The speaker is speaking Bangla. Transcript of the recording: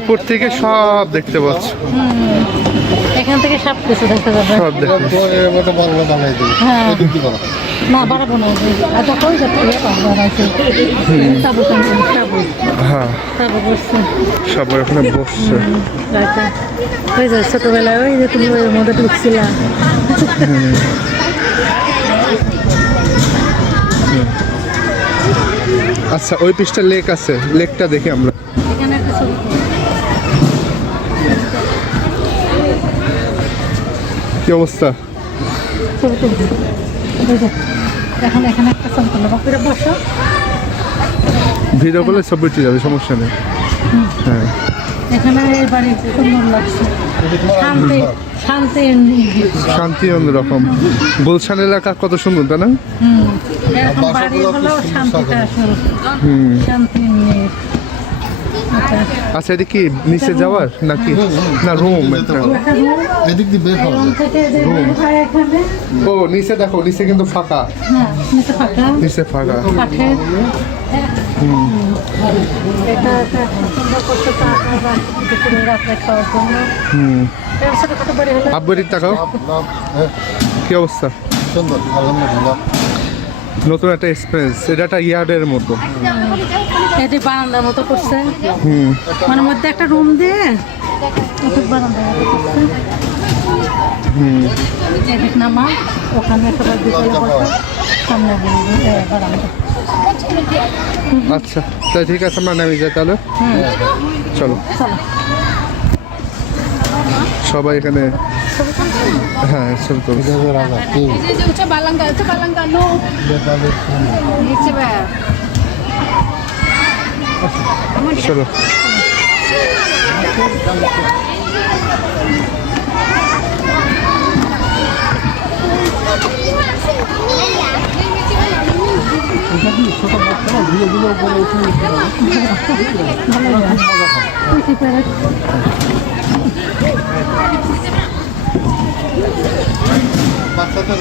উপর থেকে সব দেখতে পাচ্ছ, এখান থেকে সব কিছু দেখতে যাবে। সব দেখতে। হ্যাঁ না বাড়াবো না, এত কই যাচ্ছে হ্যাঁ বসছে সবাই ওখানে বসছে। রাতে ওই যে ছোটবেলায় ওই যে তুমি ওই মধ্যে ঢুকছিলা। আচ্ছা ওই পিসটা লেক আছে, লেকটা দেখি আমরা। এখানে একটা ছবি কি অবস্থা? ছবি তুলছি। ওই যে, এখন এখানে একটা ছবি তুলো, বাকিরা বসো। ভিডিও করলে ছবি উঠে যাবে, সমস্যা নেই। হ্যাঁ এখানে এই বাড়ি সুন্দর লাগছে, শান্তি শান্তি শান্তি অন্যরকম। গুলশান এলাকা কত সুন্দর, তাই না? এরকম বাড়ি হলেও শান্তিটা আসলে শান্তি নেই। আচ্ছা এটা কি নিচে যাওয়ার নাকি না রুম? একটা এদিক দিয়ে বের হওয়া রুম থেকে যে বের হয় এখানে, ও নিচে দেখো, নিচে কিন্তু ফাঁকা, হ্যাঁ নিচে ফাঁকা নিচে ফাঁকা। কাঠের। এটা একটা সুন্দর করতে পারবে দুপুরে রাত্রে খাওয়ার জন্য। এর সাথে কত বাড়ি হলো আব্বুরির তাকাও, কি অবস্থা? সুন্দর, আলহামদুলিল্লাহ। নতুন একটা এক্সপিরিয়েন্স, এটা একটা ইয়ার্ডের মতো। এটি বারান্দার মতো করছে, মানে মধ্যে একটা রুম দিয়ে বারান্দার মতো করছে। এদিক নামা, ওখানে সবাই বিকেলে বসে, সামনে বারান্দা। আচ্ছা তাই ঠিক আছে, আমরা নামি যাই তাহলে। চলো চলো সবাই এখানে। হ্যাঁ চল তো। চলো বাচ্চা তো